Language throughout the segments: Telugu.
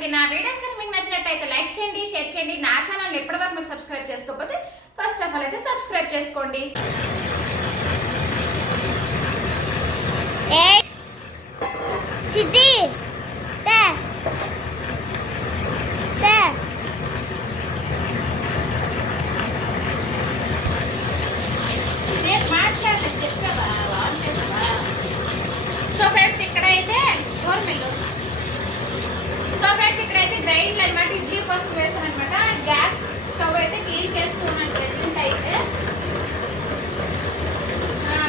సంగతి. నా వీడియోస్ కనుక మీకు నచ్చినట్టయితే లైక్ చేయండి, షేర్ చేయండి. నా ఛానల్ ఎప్పటివరకు మీరు సబ్స్క్రైబ్ చేసుకోకపోతే ఫస్ట్ ఆఫ్ ఆల్ అయితే సబ్స్క్రైబ్ చేసుకోండి. సో ఫ్రెండ్స్ ఇక్కడైతే గ్రైండ్ అనమాట, ఇడ్లీ కోసం వేసాను అనమాట. గ్యాస్ స్టవ్ అయితే క్లీన్ చేస్తున్నాను ప్రెసెంట్ అయితే.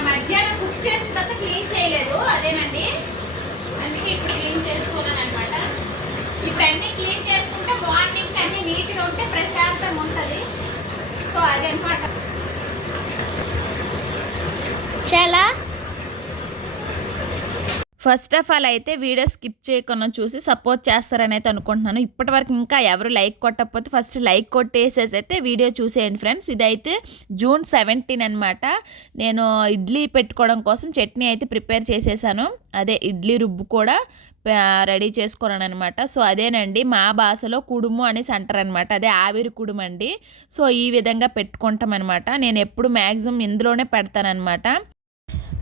మధ్యాహ్నం కుక్ చేసిన తర్వాత క్లీన్ చేయలేదు, అదేనండి, అందుకే ఇప్పుడు క్లీన్ చేసుకున్నాను అనమాట. ఇప్పుడు అన్నీ క్లీన్ చేసుకుంటే మార్నింగ్ అన్నీ నీట్గా ఉంటే ప్రశాంతంగా ఉంటుంది. సో అదే అనమాట. చాలా ఫస్ట్ ఆఫ్ ఆల్ అయితే వీడియో స్కిప్ చేయకుండా చూసి సపోర్ట్ చేస్తారని అయితే అనుకుంటున్నాను. ఇప్పటివరకు ఇంకా ఎవరు లైక్ కొట్టకపోతే ఫస్ట్ లైక్ కొట్టేసేసి అయితే వీడియో చూసేయండి ఫ్రెండ్స్. ఇదైతే జూన్ 17 అనమాట. నేను ఇడ్లీ పెట్టుకోవడం కోసం చట్నీ అయితే ప్రిపేర్ చేసేసాను. అదే ఇడ్లీ రుబ్బు కూడా రెడీ చేసుకున్నాను అనమాట. సో అదేనండి, మా భాషలో కుడుము అనేసి అంటారు అనమాట. అదే ఆవిరి కుడుము అండి. సో ఈ విధంగా పెట్టుకుంటాం అనమాట. నేను ఎప్పుడు మ్యాక్సిమం ఇందులోనే పెడతానమాట.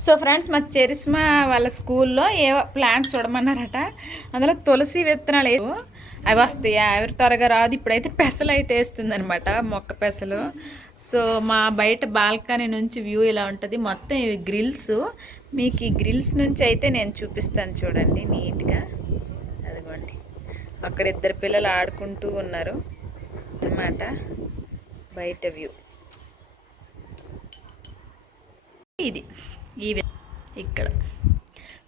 సో ఫ్రెండ్స్, మా చెరిస్మా వాళ్ళ స్కూల్లో ఏవో ప్లాంట్స్ చూడమన్నారట. అందులో తులసి విత్తనాలు అవి వస్తాయి, అవి త్వరగా రాదు. ఇప్పుడైతే పెసలు అయితే వేస్తుంది అనమాట, మొక్క పెసలు. సో మా బయట బాల్కనీ నుంచి వ్యూ ఇలా ఉంటుంది. మొత్తం ఇవి గ్రిల్స్. మీకు ఈ గ్రిల్స్ నుంచి అయితే నేను చూపిస్తాను చూడండి నీట్గా. అదిగోండి, అక్కడ ఇద్దరు పిల్లలు ఆడుకుంటూ ఉన్నారు అన్నమాట బయట వ్యూ. ఇది ఇక్కడ.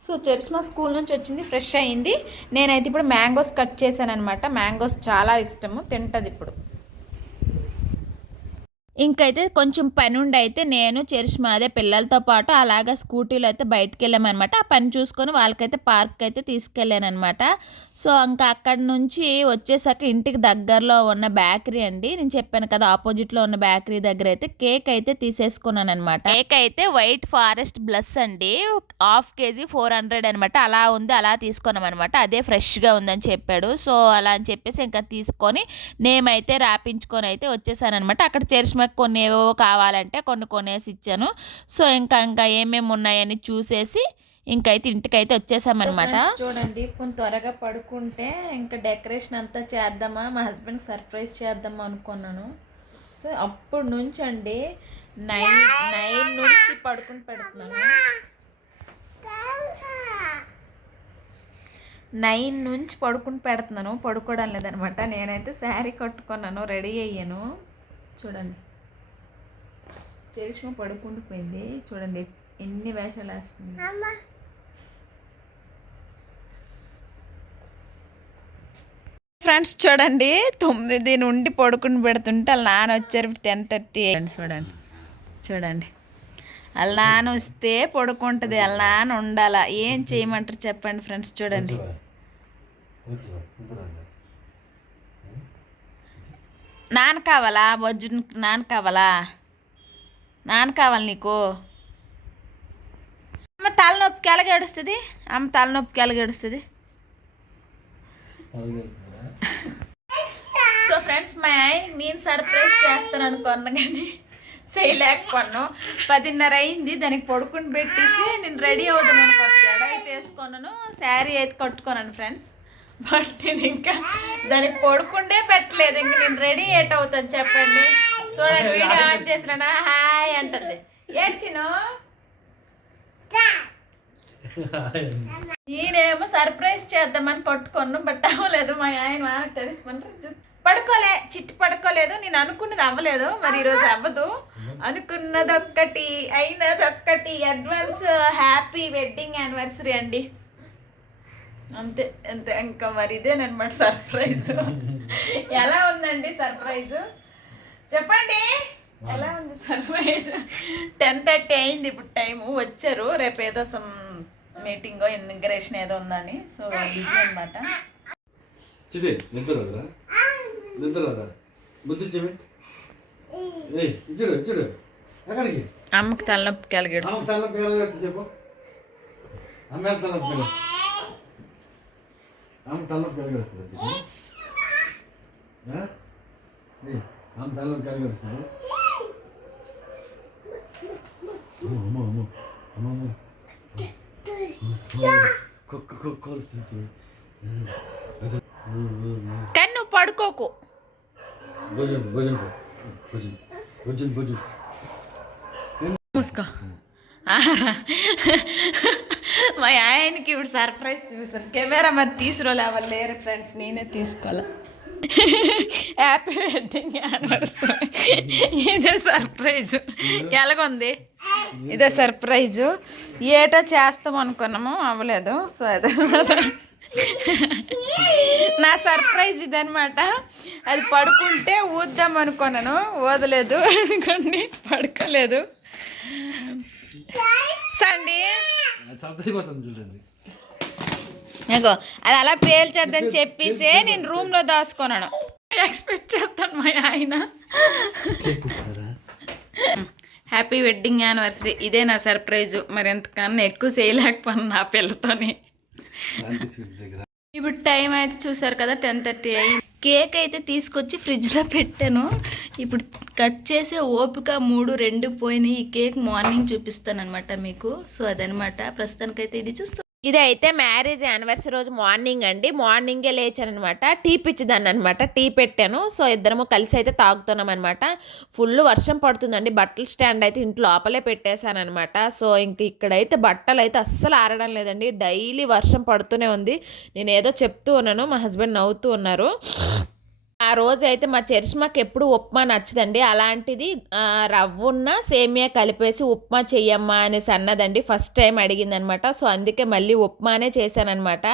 సో చెరిస్మా స్కూల్ నుంచి వచ్చింది, ఫ్రెష్ అయింది. నేనైతే ఇప్పుడు మ్యాంగోస్ కట్ చేశాను అనమాట. మ్యాంగోస్ చాలా ఇష్టము, తింటుంది ఇప్పుడు. ఇంకైతే కొంచెం పని ఉండి అయితే నేను చెరిస్మా అదే పిల్లలతో పాటు అలాగా స్కూటీలో అయితే బయటకు వెళ్ళామన్నమాట. ఆ పని చూసుకొని వాళ్ళకైతే పార్క్ అయితే తీసుకెళ్ళాను అనమాట. సో ఇంకా అక్కడి నుంచి వచ్చేసాక ఇంటికి దగ్గరలో ఉన్న బేకరీ అండి, నేను చెప్పాను కదా ఆపోజిట్లో ఉన్న బేకరీ దగ్గర అయితే కేక్ అయితే తీసేసుకున్నాను అనమాట. కేక్ అయితే వైట్ ఫారెస్ట్ బ్లస్ అండి, ½ kg 400 అనమాట. అలా ఉంది, అలా తీసుకున్నాం అనమాట. అదే ఫ్రెష్గా ఉందని చెప్పాడు. సో అలా అని చెప్పేసి ఇంకా తీసుకొని నేమైతే రాపించుకొని అయితే వచ్చేసాను అనమాట. అక్కడ చెరిస్మా కొన్ని ఏవో కావాలంటే కొన్ని కొనేసి ఇచ్చాను. సో ఇంకా ఏమేమి ఉన్నాయని చూసేసి ఇంకైతే ఇంటికైతే వచ్చేసామన్నమాట. చూడండి, కొంచెం త్వరగా పడుకుంటే ఇంకా డెకరేషన్ అంతా చేద్దామా, మా హస్బెండ్కి సర్ప్రైజ్ చేద్దామా అనుకున్నాను. సో అప్పుడు నుంచి అండి 9 నుంచి పడుకుని పెడుతున్నాను. 9 నుంచి పడుకుని పెడుతున్నాను, పడుకోవడం లేదనమాట. నేనైతే శారీ కట్టుకున్నాను, రెడీ అయ్యాను. చూడండి, చెరిస్మా పడుకుండిపోయింది. చూడండి ఎన్ని వేషాలు వేస్తుంది. ఫ్రెండ్స్ చూడండి, 9 నుండి పడుకుని పెడుతుంటే వాళ్ళ నాన్న వచ్చారు 10:30. చూడండి చూడండి, వాళ్ళ నాన్న వస్తే పడుకుంటుంది, వాళ్ళ నాన్న ఉండాలా. ఏం చేయమంటారు చెప్పండి ఫ్రెండ్స్. చూడండి, నాన్న కావాలా బొజ్జు, నాన్న కావాలా, నాన్న కావాలి నీకు. అమ్మ తలనొప్పికి ఎలాగ ఏడుస్తుంది, అమ్మ తలనొప్పికి ఎలాగ ఏడుస్తుంది. సో ఫ్రెండ్స్, మా ఆయన నేను సర్ప్రైజ్ చేస్తాను అనుకున్నా కానీ చేయలేకపోయాను. 10:30 అయింది, దానికి పడుకుని పెట్టేసి నేను రెడీ అవుదాం అనుకోను. జడ అయితే వేసుకున్నాను, శారీ అయితే కట్టుకున్నాను ఫ్రెండ్స్. బట్ నేను ఇంకా దానికి పడుకుంటే పెట్టలేదు. ఇంక నేను రెడీ ఏట్ అవుతాను చెప్పండి. చూడండి, వీడియో ఆన్ చేసినా హాయ్ అంటుంది. ఏడ్చిను ఈయనేమో సర్ప్రైజ్ చేద్దామని కొట్టుకున్నాను, బట్ అవ్వలేదు. మా ఆయన మనకు తెలిసిపోయి పడుకోలే, చిట్టి పడుకోలేదు. నేను అనుకున్నది అవ్వలేదు, మరి ఈరోజు అవ్వదు. అనుకున్నదొక్కటి అయినదొక్కటి. అడ్వాన్స్ హ్యాపీ వెడ్డింగ్ యానివర్సరీ అండి, అంతే అంతే. ఇంకా మరి ఇదేనమాట సర్ప్రైజ్. ఎలా ఉందండి సర్ప్రైజ్ చెప్పండి, ఎలా ఉంది సర్ప్రైజ్? 10:30 అయింది ఇప్పుడు టైము. వచ్చారు, రేపు ఏదో సమ్ మీటింగో ఇన్గ్రేషన్ ఏదో ఉందని. సో బిజీ అనమాట. అమ్మకి తలనొప్పి కలిగాడు. ఆమె తలలోకి కలిగి వస్తుంది ఆమె తలలోకి కలిగి వస్తుంది అమ్మ అమ్మ అమ్మ అమ్మ కుక్క కుక్క వస్తుంది కానీ నువ్వు పడుకోకు. భోజనం భోజనం భోజనం భోజనం భోజనం మూసుకో. మా ఆయనకి ఇప్పుడు సర్ప్రైజ్ చూపిస్తాను. కెమెరా మరి తీసుకురాలే వాళ్ళు లేరు ఫ్రెండ్స్, నేనే తీసుకోవాలి. Happy wedding anniversary. ఇదే సర్ప్రైజు. ఎలాగుంది? ఇదే సర్ప్రైజు. ఏటో చేస్తాం అనుకున్నాము, అవ్వలేదు. సో అదనమాట నా సర్ప్రైజ్ ఇదనమాట. అది పడుకుంటే ఊద్దాం అనుకున్నాను, ఊదలేదు అనుకోండి, పడుకోలేదు. సండి చదిపోతుంది చూడండి. ఇగో అది అలా పేల్చేద్దని చెప్పేసే నేను రూమ్లో దాచుకున్నాను. ఎక్స్పెక్ట్ చేస్తాను మా ఆయన. Happy wedding anniversary. ఇదే నా సర్ప్రైజు. మరి ఎంతకన్నా ఎక్కువ చేయలేకపోయాను నా పిల్లతోని. ఇప్పుడు టైం అయితే చూసారు కదా, 10:30 అయ్యింది. కేక్ అయితే తీసుకొచ్చి ఫ్రిడ్జ్లో పెట్టాను. ఇప్పుడు కట్ చేసే ఓపిక 2 పోయినాయి. ఈ కేక్ మార్నింగ్ చూపిస్తాను అనమాట మీకు. సో అదనమాట ప్రస్తుతానికైతే ఇది చూస్తాను. ఇదైతే మ్యారేజ్ యానివర్సరీ రోజు మార్నింగ్ అండి. మార్నింగే లేచాను అనమాట. టీ పిచ్చిదాన్ని అనమాట. టీ పెట్టాను. సో ఇద్దరము కలిసి అయితే తాగుతున్నాం అనమాట. ఫుల్ వర్షం పడుతుందండి. బట్టల స్టాండ్ అయితే ఇంట్లో లోపలే పెట్టేశాను అనమాట. సో ఇంక ఇక్కడైతే బట్టలు అయితే అస్సలు ఆరడం లేదండి. డైలీ వర్షం పడుతూనే ఉంది. నేను ఏదో చెప్తూ ఉన్నాను, మా హస్బెండ్ నవ్వుతూ ఉన్నారు. ఆ రోజు అయితే మా చరిష్మాకి ఎప్పుడు ఉప్మా నచ్చదండి. అలాంటిది రవ్వున్న సేమియా కలిపేసి ఉప్మా చెయ్యమ్మా అనేసి అన్నదండి. ఫస్ట్ టైం అడిగింది అనమాట. సో అందుకే మళ్ళీ ఉప్మానే చేశానమాట.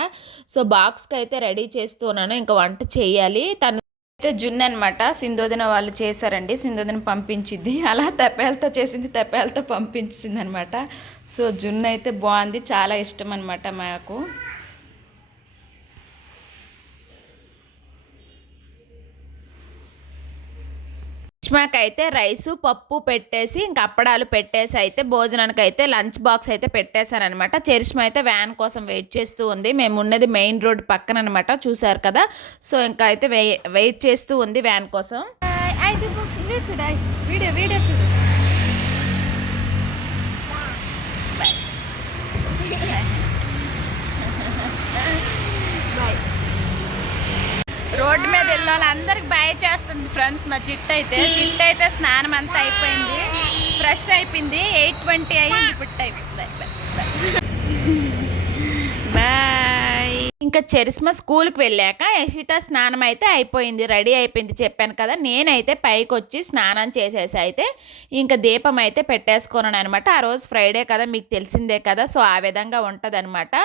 సో బాక్స్కి అయితే రెడీ చేస్తున్నాను, ఇంకా వంట చేయాలి. తను అయితే జున్ను అనమాట, సింధోదిన వాళ్ళు చేశారండి. సింధోదిన పంపించింది, అలా తెప్పేలతో చేసింది, తెప్పేలతో పంపించింది అనమాట. సో జున్ను అయితే బాగుంది, చాలా ఇష్టం అనమాట మాకు. చరిష్మాకి అయితే రైసు పప్పు పెట్టేసి ఇంకా అప్పడాలు పెట్టేసి అయితే భోజనానికి అయితే లంచ్ బాక్స్ అయితే పెట్టేశాను అనమాట. చరిష్మా అయితే వ్యాన్ కోసం వెయిట్ చేస్తూ ఉంది. మేము ఉన్నది మెయిన్ రోడ్ పక్కన అనమాట, చూసారు కదా. సో ఇంకా అయితే వెయిట్ చేస్తూ ఉంది వ్యాన్ కోసం. వీడియో వీడియో చూడు. రోడ్డు మీద వెళ్ళే వాళ్ళందరికి బాయ్ చేస్తుంది ఫ్రెండ్స్. మా చిట్టు అయితే స్నానం అంతా అయిపోయింది, ఫ్రెష్ అయిపోయింది. 8:20 అయ్యింది ఇప్పుడు టైం. బాయ్. ఇంకా చరిష్మా స్కూల్కి వెళ్ళాక యశ్విత స్నానం అయితే అయిపోయింది, రెడీ అయిపోయింది చెప్పాను కదా. నేనైతే పైకి వచ్చి స్నానం చేసేసి అయితే ఇంకా దీపం అయితే పెట్టేసుకున్నాను అనమాట. ఆ రోజు ఫ్రైడే కదా, మీకు తెలిసిందే కదా. సో ఆ విధంగా ఉంటుంది అనమాట.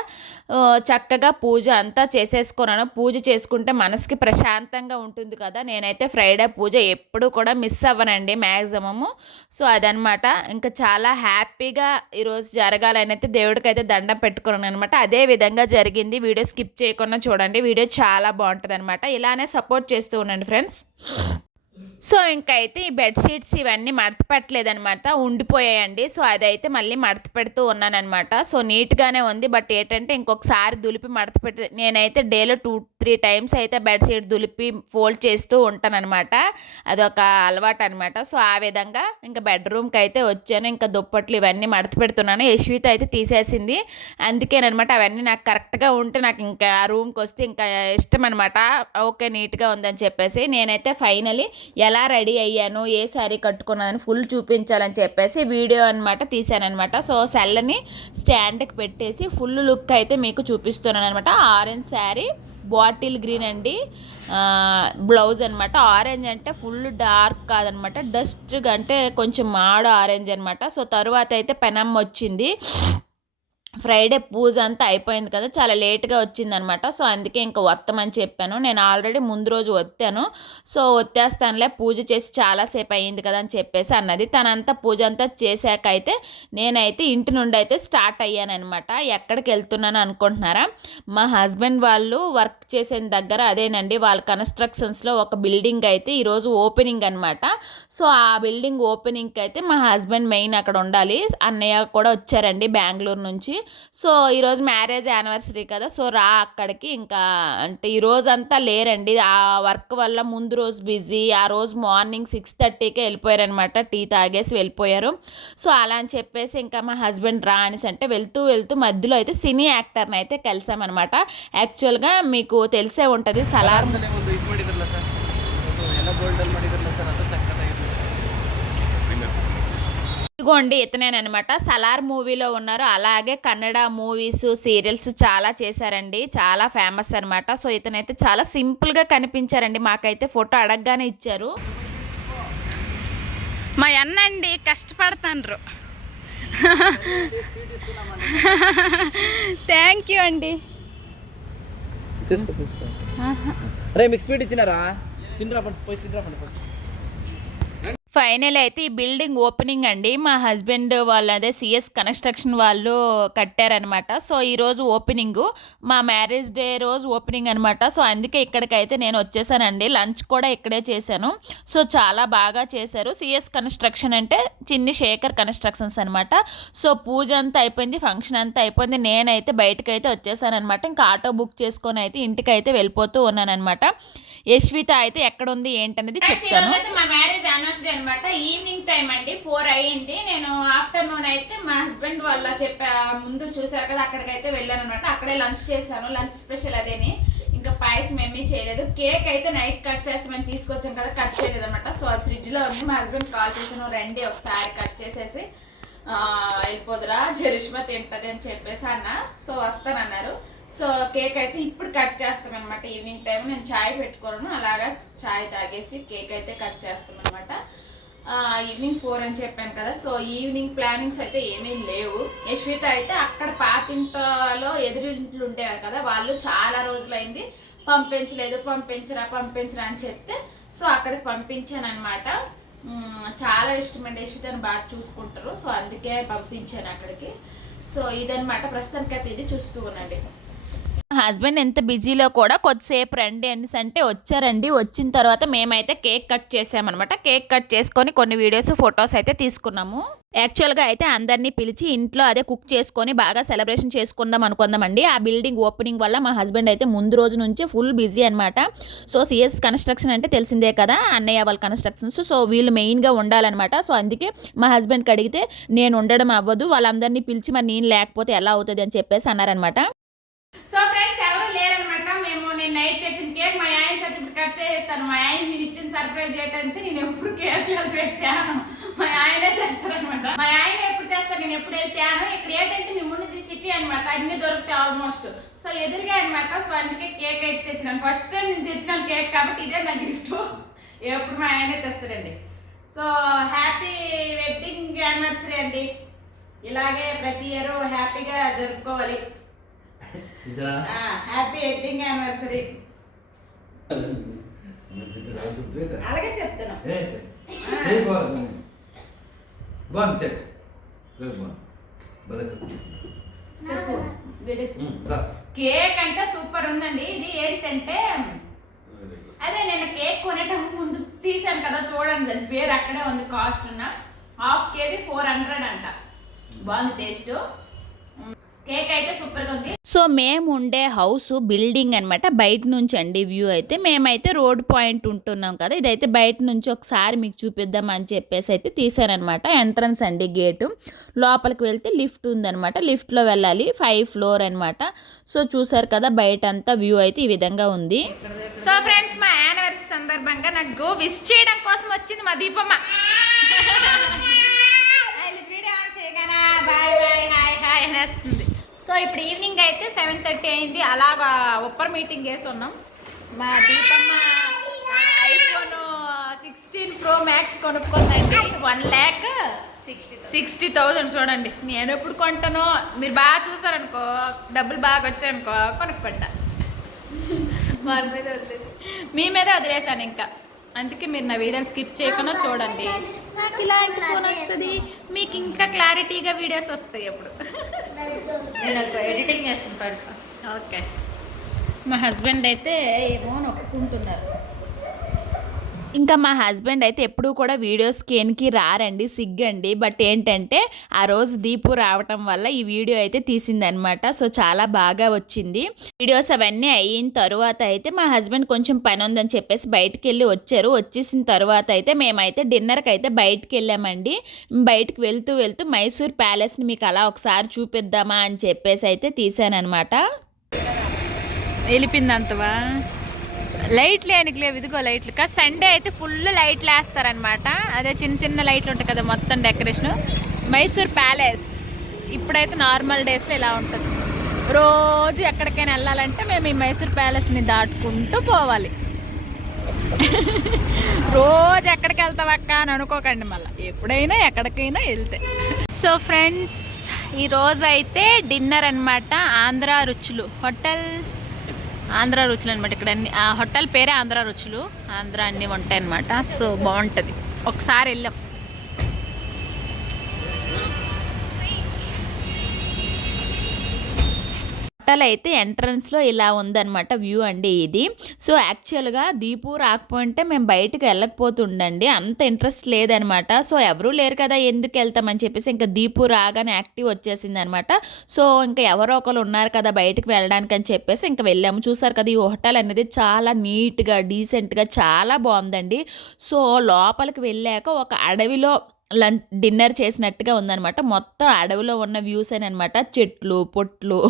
చక్కగా పూజ అంతా చేసేసుకున్నాను. పూజ చేసుకుంటే మనసుకి ప్రశాంతంగా ఉంటుంది కదా. నేనైతే ఫ్రైడే పూజ ఎప్పుడు కూడా మిస్ అవ్వనండి మ్యాక్సిమము. సో అదనమాట. ఇంకా చాలా హ్యాపీగా ఈరోజు జరగాలని అయితే దేవుడికి అయితే దండం పెట్టుకున్నాను అనమాట. అదే విధంగా జరిగింది. వీడియో స్కిప్ చేయకుండా చూడండి, వీడియో చాలా బాగుంటుంది అనమాట. ఇలానే సపోర్ట్ చేస్తూ ఉండండి ఫ్రెండ్స్. సో ఇంకా అయితే ఈ బెడ్షీట్స్ ఇవన్నీ మడత పెట్టలేదనమాట, ఉండిపోయాయండి. సో అదైతే మళ్ళీ మడత పెడుతూ ఉన్నానమాట. సో నీట్గానే ఉంది, బట్ ఏంటంటే ఇంకొకసారి దులిపి మడత పెట్టి నేనైతే డేలో 2-3 టైమ్స్ అయితే బెడ్షీట్ దులిపి ఫోల్డ్ చేస్తూ ఉంటానన్నమాట. అదొక అలవాటు అనమాట. సో ఆ విధంగా ఇంకా బెడ్రూమ్కి అయితే వచ్చాను. ఇంకా దుప్పట్లు ఇవన్నీ మడత పెడుతున్నాను. యశ్విత అయితే తీసేసింది, అందుకేనమాట. అవన్నీ నాకు కరెక్ట్గా ఉంటే నాకు ఇంకా రూమ్కి వస్తే ఇంకా ఇష్టం అనమాట. ఓకే నీట్గా ఉందని చెప్పేసి నేనైతే ఫైనలీ ఎలా రెడీ అయ్యాను, ఏ శారీ కట్టుకున్నాను ఫుల్ చూపించాలని చెప్పేసి వీడియో అనమాట తీసానమాట. సో సెల్లని స్టాండ్కి పెట్టేసి ఫుల్ లుక్ అయితే మీకు చూపిస్తున్నాను అనమాట. ఆరెంజ్ శారీ, బాటిల్ గ్రీన్ అండి బ్లౌజ్ అనమాట. ఆరెంజ్ అంటే ఫుల్ డార్క్ కాదనమాట, డస్ట్గా అంటే కొంచెం మాడ ఆరెంజ్ అనమాట. సో తరువాత అయితే పెనమ్మ వచ్చింది. ఫ్రైడే పూజ అంతా అయిపోయింది కదా, చాలా లేట్గా వచ్చిందనమాట. సో అందుకే ఇంకా వస్తామని చెప్పాను. నేను ఆల్రెడీ ముందు రోజు వస్తాను. సో వచ్చేస్తానులే, పూజ చేసి చాలాసేపు అయ్యింది కదా అని చెప్పేసి అన్నది. తనంతా పూజ అంతా చేశాక అయితే నేనైతే ఇంటి నుండి అయితే స్టార్ట్ అయ్యానమాట. ఎక్కడికి వెళ్తున్నాను అనుకుంటున్నారా? మా హస్బెండ్ వాళ్ళు వర్క్ చేసే దగ్గర అదేనండి, వాళ్ళ కన్స్ట్రక్షన్స్లో ఒక బిల్డింగ్ అయితే ఈరోజు ఓపెనింగ్ అనమాట. సో ఆ బిల్డింగ్ ఓపెనింగ్కి అయితే మా హస్బెండ్ మెయిన్ అక్కడ ఉండాలి. అన్నయ్య కూడా వచ్చారండి బెంగళూరు నుంచి. సో ఈరోజు మ్యారేజ్ యానివర్సరీ కదా, సో రా అక్కడికి. ఇంకా అంటే ఈ రోజంతా లేరండి, ఆ వర్క్ వల్ల ముందు రోజు బిజీ. ఆ రోజు మార్నింగ్ 6:30కే వెళ్ళిపోయారనమాట, టీ తాగేసి వెళ్ళిపోయారు. సో అలా అని చెప్పేసి ఇంకా మా హస్బెండ్ రా అనేసి అంటే వెళ్తూ మధ్యలో అయితే సినీ యాక్టర్ని అయితే కలిసామన్నమాట. యాక్చువల్గా మీకు తెలిసే ఉంటుంది సలార్ ఇదిగోండి ఇతనేనమాట, సలార్ మూవీలో ఉన్నారు. అలాగే కన్నడ మూవీస్ సీరియల్స్ చాలా చేశారండి, చాలా ఫేమస్ అనమాట. సో ఇతనైతే చాలా సింపుల్గా కనిపించారండి, మాకైతే ఫోటో అడగగానే ఇచ్చారు. మా అన్న అండి కష్టపడతాండ్రు. థ్యాంక్ యూ అండి. తీసుకో అరే మీకు స్పీడ్ ఇచ్చినారా? తినరా ఫస్ట్. ఫైనల్ అయితే ఈ బిల్డింగ్ ఓపెనింగ్ అండి, మా హస్బెండ్ వాళ్ళు అదే సిఎస్ కన్స్ట్రక్షన్ వాళ్ళు కట్టారనమాట. సో ఈరోజు ఓపెనింగ్, మా మ్యారేజ్ డే రోజు ఓపెనింగ్ అనమాట. సో అందుకే ఇక్కడికైతే నేను వచ్చేసానండి, లంచ్ కూడా ఇక్కడే చేశాను. సో చాలా బాగా చేశారు. సిఎస్ కన్స్ట్రక్షన్ అంటే చిన్ని శేఖర్ కన్స్ట్రక్షన్స్ అనమాట. సో పూజ అంతా అయిపోయింది, ఫంక్షన్ అంతా అయిపోయింది. నేనైతే బయటకైతే వచ్చేసాను అనమాట. ఇంకా ఆటో బుక్ చేసుకొని అయితే ఇంటికైతే వెళ్ళిపోతూ ఉన్నాను అనమాట. యశ్విత అయితే ఎక్కడ ఉంది ఏంటనేది చెప్తాను. మా మ్యారేజ్ యానివర్సరీ అనమాట, ఈవినింగ్ టైం అండి, 4 అయ్యింది. నేను ఆఫ్టర్నూన్ అయితే మా హస్బెండ్ వాళ్ళ ముందు చూసారు కదా, అక్కడికైతే వెళ్ళాను అనమాట. అక్కడే లంచ్ చేశాను, లంచ్ స్పెషల్ అదేని. ఇంకా పాయసం ఏమీ చేయలేదు. కేక్ అయితే నైట్ కట్ చేస్తామని తీసుకొచ్చాం కదా, కట్ చేయలేదు అనమాట. సో అది ఫ్రిడ్జ్లో ఉంది. మా హస్బెండ్ కాల్ చేశాను, రండి ఒకసారి కట్ చేసేసి వెళ్ళిపోదురా, జరిష్మా తింటుంది అని చెప్పేసి అన్న. సో వస్తానన్నారు. సో కేక్ అయితే ఇప్పుడు కట్ చేస్తాం అనమాట. ఈవినింగ్ టైం నేను చాయ్ పెట్టుకోను, అలాగా చాయ్ తాగేసి కేక్ అయితే కట్ చేస్తాం అనమాట. ఈవినింగ్ 4 అని చెప్పాను కదా. సో ఈవినింగ్ ప్లానింగ్స్ అయితే ఏమీ లేవు. యశ్విత అయితే అక్కడ పాతింట్లో ఎదురింట్లు ఉండేవారు కదా, వాళ్ళు చాలా రోజులైంది పంపించరా అని చెప్తే సో అక్కడికి పంపించాను అనమాట. చాలా ఇష్టమండి, యశ్వితని బాగా చూసుకుంటారు. సో అందుకే పంపించాను అక్కడికి. సో ఇదనమాట, ప్రస్తుతానికైతే ఇది చూస్తూ ఉండండి. హస్బెండ్ ఎంత బిజీలో కూడా కొద్దిసేపు రండి అనేసి అంటే వచ్చారండి. వచ్చిన తర్వాత మేమైతే కేక్ కట్ చేసామన్నమాట. కేక్ కట్ చేసుకొని కొన్ని వీడియోస్ ఫొటోస్ అయితే తీసుకున్నాము. యాక్చువల్గా అయితే అందరినీ పిలిచి ఇంట్లో అదే కుక్ చేసుకొని బాగా సెలబ్రేషన్ చేసుకుందాం అనుకుందామండి. ఆ బిల్డింగ్ ఓపెనింగ్ వల్ల మా హస్బెండ్ అయితే ముందు రోజు నుంచి ఫుల్ బిజీ అనమాట. సో సిఎస్ కన్స్ట్రక్షన్ అంటే తెలిసిందే కదా, అన్నయ్య వాళ్ళ కన్స్ట్రక్షన్స్. సో వీళ్ళు మెయిన్గా ఉండాలన్నమాట. సో అందుకే మా హస్బెండ్కి అడిగితే నేను ఉండడం అవ్వదు, వాళ్ళందరినీ పిలిచి మరి నేను లేకపోతే ఎలా అవుతుంది అని చెప్పేసి అన్నారనమాట. సో ఫ్రెండ్స్ ఎవరు లేరనమాట. నేను నైట్ తెచ్చిన కేక్ మా ఆయన సార్ ఇప్పుడు కట్ చేసేస్తాను. మా ఆయన నేను ఇచ్చిన సర్ప్రైజ్ చేయడానికి నేను ఎప్పుడు కేక్ పెట్టాను, మా ఆయనే చేస్తారనమాట. మా ఆయన ఎప్పుడు తెస్తాను, నేను ఎప్పుడు వెళ్తాను. ఇక్కడ ఏంటంటే మీ ముందు సిటీ అనమాట, అన్ని దొరుకుతాయి ఆల్మోస్ట్. సో ఎదురుగా అనమాట. సో అందుకే కేక్ అయితే తెచ్చినాను. ఫస్ట్ టైం నేను తెచ్చినాను కేక్ కాబట్టి ఇదే నా గిఫ్ట్. ఎప్పుడు మా ఆయనే తెస్తారండి. సో హ్యాపీ వెడ్డింగ్ యానివర్సరీ అండి. ఇలాగే ప్రతి ఇయర్ హ్యాపీగా జరుపుకోవాలి. Happy wedding anniversary. అలాగే చెప్తాను. కేక్ అంటే సూపర్ ఉందండి. ఇది ఏంటంటే అదే నేను కేక్ కొనేటప్పుడు ముందు తీసాను కదా, చూడండి దాని పేరు అక్కడే ఉంది. కాస్ట్ ఉన్న 1/2 kg 400 అంట. బాగుంది టేస్ట్. కేక్ అయితే సూపర్గా ఉంది. సో మేము ఉండే హౌస్ బిల్డింగ్ అనమాట, బయట నుంచి అండి వ్యూ అయితే. మేమైతే రోడ్ పాయింట్ ఉంటున్నాం కదా, ఇదైతే బయట నుంచి ఒకసారి మీకు చూపిద్దాం అని చెప్పేసి అయితే తీసానమాట. ఎంట్రన్స్ అండి గేటు. లోపలికి వెళ్తే లిఫ్ట్ ఉందనమాట, లిఫ్ట్లో వెళ్ళాలి. 5th ఫ్లోర్ అనమాట. సో చూసారు కదా బయట అంతా వ్యూ అయితే ఈ విధంగా ఉంది. సో ఫ్రెండ్స్ మా యానివర్సరీ సందర్భంగా నాకు విష్ చేయడం కోసం వచ్చింది మా దీపమ్మ. వీడియో ఆన్ చేయగానే బాయ్ బాయ్ హాయ్ హాయ్ అనేస్తుంది. సో ఇప్పుడు ఈవినింగ్ అయితే 7:30 అయింది. అలాగా ఒప్పర్ మీటింగ్ చేసి ఉన్నాం. మా దీపమ్మ ఐఫోన్ 16 Pro Max కొనుక్కుందండి. 1,60,000 చూడండి. నేను ఎప్పుడు కొంటానో మీరు బాగా చూసారనుకో, డబ్బులు బాగా వచ్చాయనుకో కొనుక్కుంటా. వారి మీద వదిలేసి మీ మీద వదిలేసాను ఇంకా. అందుకే మీరు నా వీడియోని స్కిప్ చేయకుండా చూడండి. నాకు ఇలాంటి ఫోన్ వస్తుంది, మీకు ఇంకా క్లారిటీగా వీడియోస్ వస్తాయి. ఎప్పుడు ఎడిటింగ్ చేస్తుంటారు. ఓకే. మా హస్బెండ్ అయితే ఏమో నొక్కుంటున్నారు. ఇంకా మా హస్బెండ్ అయితే ఎప్పుడూ కూడా వీడియోస్కి రారండి, సిగ్గండి. బట్ ఏంటంటే ఆ రోజు దీపు రావటం వల్ల ఈ వీడియో అయితే తీసిందనమాట. సో చాలా బాగా వచ్చింది. వీడియోస్ అవన్నీ అయిన తర్వాత అయితే మా హస్బెండ్ కొంచెం పని ఉందని చెప్పేసి బయటికి వెళ్ళి వచ్చారు. వచ్చేసిన తర్వాత అయితే మేమైతే డిన్నర్కి అయితే బయటికి వెళ్ళామండి. బయటికి వెళ్తూ వెళ్తూ మైసూర్ ప్యాలెస్ని మీకు అలా ఒకసారి చూపిద్దామా అని చెప్పేసి అయితే తీసానమాట. వెళ్ళిపోయిందంతవా లైట్లు ఏనికి లేవు, ఇదిగో లైట్లు. కానీ సండే అయితే ఫుల్ లైట్లు వేస్తారనమాట. అదే చిన్న చిన్న లైట్లు ఉంటాయి కదా మొత్తం డెకరేషన్. మైసూర్ ప్యాలెస్ ఇప్పుడైతే నార్మల్ డేస్లో ఇలా ఉంటుంది. రోజు ఎక్కడికైనా వెళ్ళాలంటే మేము ఈ మైసూర్ ప్యాలెస్ని దాటుకుంటూ పోవాలి. రోజు ఎక్కడికి వెళ్తావక్క అని అనుకోకండి, మళ్ళీ ఎప్పుడైనా ఎక్కడికైనా వెళ్తే. సో ఫ్రెండ్స్, ఈరోజు అయితే డిన్నర్ అనమాట. ఆంధ్ర రుచులు హోటల్, ఆంధ్ర రుచులు అనమాట. ఇక్కడ అన్ని ఆ హోటల్ పేరే ఆంధ్ర రుచులు. ఆంధ్ర అన్నీ ఉంటాయి అనమాట. సో బాగుంటుంది, ఒకసారి వెళ్ళాం. హోటల్ అయితే ఎంట్రన్స్లో ఇలా ఉందన్నమాట వ్యూ అండి ఇది. సో యాక్చువల్గా దీపు రాకపోయింటే మేము బయటకు వెళ్ళకపోతుండండి, అంత ఇంట్రెస్ట్ లేదనమాట. సో ఎవరూ లేరు కదా ఎందుకు వెళ్తామని చెప్పేసి ఇంకా దీపు రాగానే యాక్టివ్ వచ్చేసింది అనమాట. సో ఇంకా ఎవరో ఒకరు ఉన్నారు కదా బయటకు వెళ్ళడానికి అని చెప్పేసి ఇంకా వెళ్ళాము. చూసారు కదా ఈ హోటల్ అనేది చాలా నీట్గా డీసెంట్గా చాలా బాగుందండి. సో లోపలికి వెళ్ళాక ఒక అడవిలో డిన్నర్ చేసినట్టుగా ఉందనమాట. మొత్తం అడవిలో ఉన్న వ్యూస్ అని అనమాట. చెట్లు పొట్లు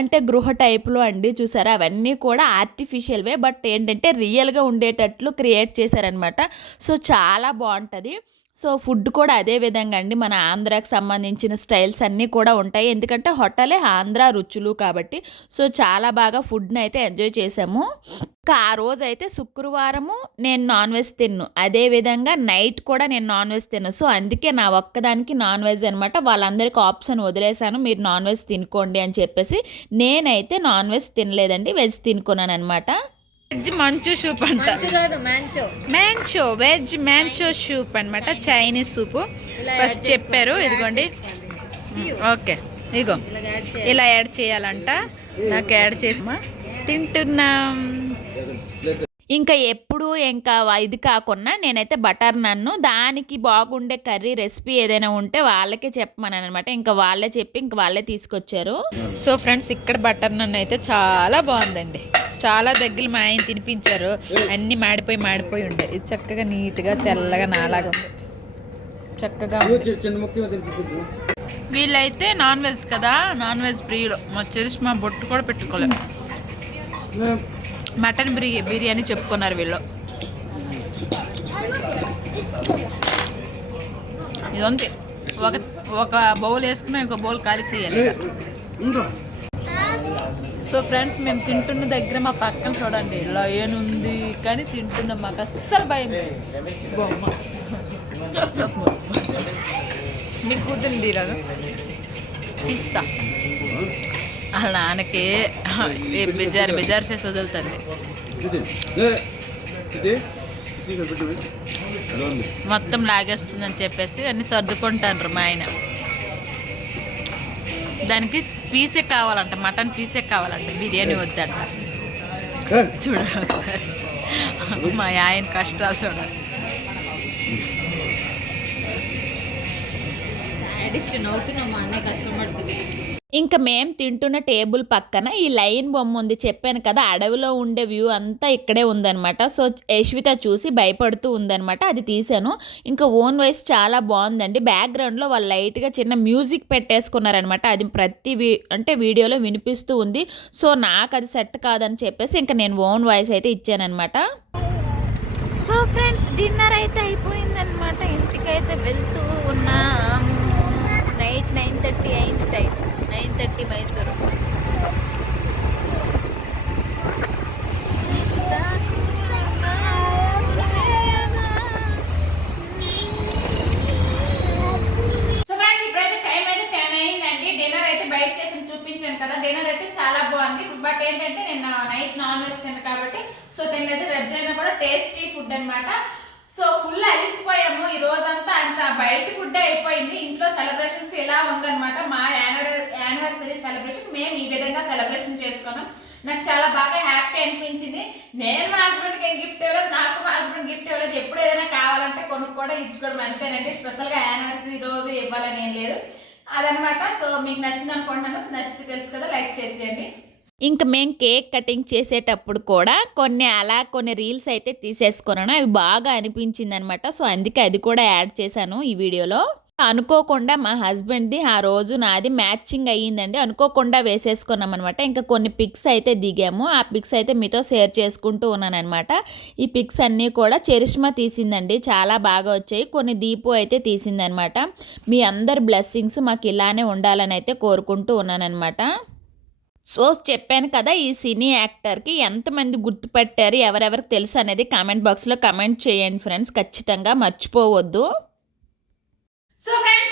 అంటే గృహ టైప్లో అండి. చూసారా అవన్నీ కూడా ఆర్టిఫిషియల్వే, బట్ ఏంటంటే రియల్గా ఉండేటట్లు క్రియేట్ చేశారనమాట. సో చాలా బాగుంటుంది. సో ఫుడ్ కూడా అదే విధంగా అండి, మన ఆంధ్రాకి సంబంధించిన స్టైల్స్ అన్నీ కూడా ఉంటాయి. ఎందుకంటే హోటలే ఆంధ్ర రుచులు కాబట్టి. సో చాలా బాగా ఫుడ్ని అయితే ఎంజాయ్ చేసాము. ఇంకా ఆ రోజు అయితే శుక్రవారము నేను నాన్ వెజ్ తిన్ను, అదేవిధంగా నైట్ కూడా నేను నాన్ వెజ్ తిన్ను. సో అందుకే నా ఒక్కదానికి నాన్ వెజ్ అనమాట. వాళ్ళందరికీ ఆప్షన్ వదిలేశాను, మీరు నాన్ వెజ్ తినుకోండి అని చెప్పేసి. నేనైతే నాన్ వెజ్ తినలేదండి, వెజ్ తినుకున్నాను అనమాట. వెజ్ మంచు సూప్ అంట, మ్యాంచో వెజ్ మ్యాంచో సూప్ అనమాట, చైనీస్ సూపు. ఫస్ట్ చెప్పారు, ఇదిగోండి. ఓకే ఇదిగో ఇలా యాడ్ చేయాలంట. నాకు యాడ్ చేసి తింటున్నాం. ఇంకా ఎప్పుడు ఇంకా ఇది కాకుండా నేనైతే బటర్ నన్ను దానికి బాగుండే కర్రీ రెసిపీ ఏదైనా ఉంటే వాళ్ళకే చెప్పమని అనమాట. ఇంకా వాళ్ళే చెప్పి ఇంకా వాళ్ళే తీసుకొచ్చారు. సో ఫ్రెండ్స్, ఇక్కడ బటర్ నన్ను అయితే చాలా బాగుందండి. చాలా దగ్గర మా ఆయన తినిపించారు. అన్నీ మాడిపోయి ఉండే. ఇది చక్కగా నీట్గా తెల్లగా నాలాగా ఉంది, చక్కగా ఉంది. వీళ్ళైతే నాన్ వెజ్ కదా, నాన్ వెజ్ ప్రియుడు. మా చెల్లి మా బొట్టు కూడా పెట్టుకోలేదు. మటన్ బిర్యానీ చెప్పుకున్నారు వీళ్ళు. ఇదంతే, ఒక బౌల్ వేసుకున్నా ఇంకో బౌల్ ఖాళీ చేయాలి. సో ఫ్రెండ్స్, మేము తింటున్న దగ్గర మా పక్కన చూడండి లయన్ ఉంది, కానీ తింటున్నాం. మాకు అస్సలు భయం లేదు. బొమ్మ మీకు కూతుంది ఈరోజు తీస్తా. వాళ్ళ నాన్నకి బెజార్ చేసి వదులుతుంది. మొత్తం లాగేస్తుందని చెప్పేసి అన్ని సర్దుకుంటారు మా ఆయన. దానికి పీసే కావాలంట, మటన్ పీసే కావాలంట, బిర్యానీ వద్దంట. చూడండి ఒకసారి మా ఆయన కష్టాలు చూడాలి. నవ్వుతున్నాం, మా అన్నయ్య కష్టపడుతుంది. ఇంకా మేము తింటున్న టేబుల్ పక్కన ఈ లైన్ బొమ్మ ఉంది. చెప్పాను కదా అడవిలో ఉండే వ్యూ అంతా ఇక్కడే ఉందనమాట. సో యశ్విత చూసి భయపడుతూ ఉందనమాట, అది తీసాను. ఇంకా ఓన్ వాయిస్ చాలా బాగుందండి. బ్యాక్గ్రౌండ్లో వాళ్ళు లైట్గా చిన్న మ్యూజిక్ పెట్టేసుకున్నారనమాట. అది ప్రతి వీడియోలో వినిపిస్తూ ఉంది. సో నాకు అది సెట్ కాదని చెప్పేసి ఇంకా నేను ఓన్ వాయిస్ అయితే ఇచ్చానమాట. సో ఫ్రెండ్స్, డిన్నర్ అయితే అయిపోయిందనమాట. ఇంటికైతే వెళ్తూ ఉన్నాము. నైట్ 9:30 అయింది టైం. 9:30 మైసూరు. డిన్నర్ అయితే చాలా బాగుంది. బట్ ఏంటంటే నేను నైట్ నాన్ వెజ్ తిన్నాను కాబట్టి సో తినలేదు. వెజ్ అయినా కూడా టేస్టీ ఫుడ్ అనమాట. సో ఫుల్ అలిసిపోయాము ఈ రోజంతా. అంత బయట ఫుడ్ అయిపోయింది. ఇంట్లో సెలబ్రేషన్స్ ఇలా ఉందన్నమాట. మా యానివర్సరీ సెలబ్రేషన్ మేము ఈ విధంగా సెలబ్రేషన్ చేసుకున్నాం. నాకు చాలా బాగా హ్యాపీ అనిపించింది. నేను మా హస్బెండ్కి ఏం గిఫ్ట్ ఇవ్వలేదు, నాకు మా హస్బెండ్ గిఫ్ట్ ఇవ్వలేదు. ఎప్పుడు ఏదైనా కావాలంటే కొనుక్కోవడం ఇచ్చుకోవడం అంతేనండి. స్పెషల్గా యానివర్సరీ రోజు ఇవ్వాలని ఏం లేదు అదనమాట. సో మీకు నచ్చింది అనుకుంటున్నాను. నచ్చితే తెలుసు కదా, లైక్ చేసేయండి. ఇంకా మేము కేక్ కటింగ్ చేసేటప్పుడు కూడా కొన్ని రీల్స్ అయితే తీసేసుకున్నాను. అవి బాగా అనిపించింది అనమాట. సో అందుకే అది కూడా యాడ్ చేశాను ఈ వీడియోలో. అనుకోకుండా మా హస్బెండ్ది ఆ రోజు నాది మ్యాచింగ్ అయ్యిందండి. అనుకోకుండా వేసేసుకున్నాం అనమాట. ఇంకా కొన్ని పిక్స్ అయితే దిగాము. ఆ పిక్స్ అయితే మీతో షేర్ చేసుకుంటూ ఉన్నాను అనమాట. ఈ పిక్స్ అన్నీ కూడా చరిష్మా తీసిందండి. చాలా బాగా వచ్చాయి. కొన్ని దీపు అయితే తీసిందనమాట. మీ అందరి బ్లెస్సింగ్స్ మాకు ఇలానే ఉండాలని అయితే కోరుకుంటూ ఉన్నానన్నమాట. సో చెప్పాను కదా, ఈ సినీ యాక్టర్కి ఎంతమంది గుర్తుపెట్టారు, ఎవరెవరికి తెలుసు అనేది కామెంట్ బాక్స్లో కామెంట్ చేయండి ఫ్రెండ్స్. ఖచ్చితంగా మర్చిపోవద్దు. So friends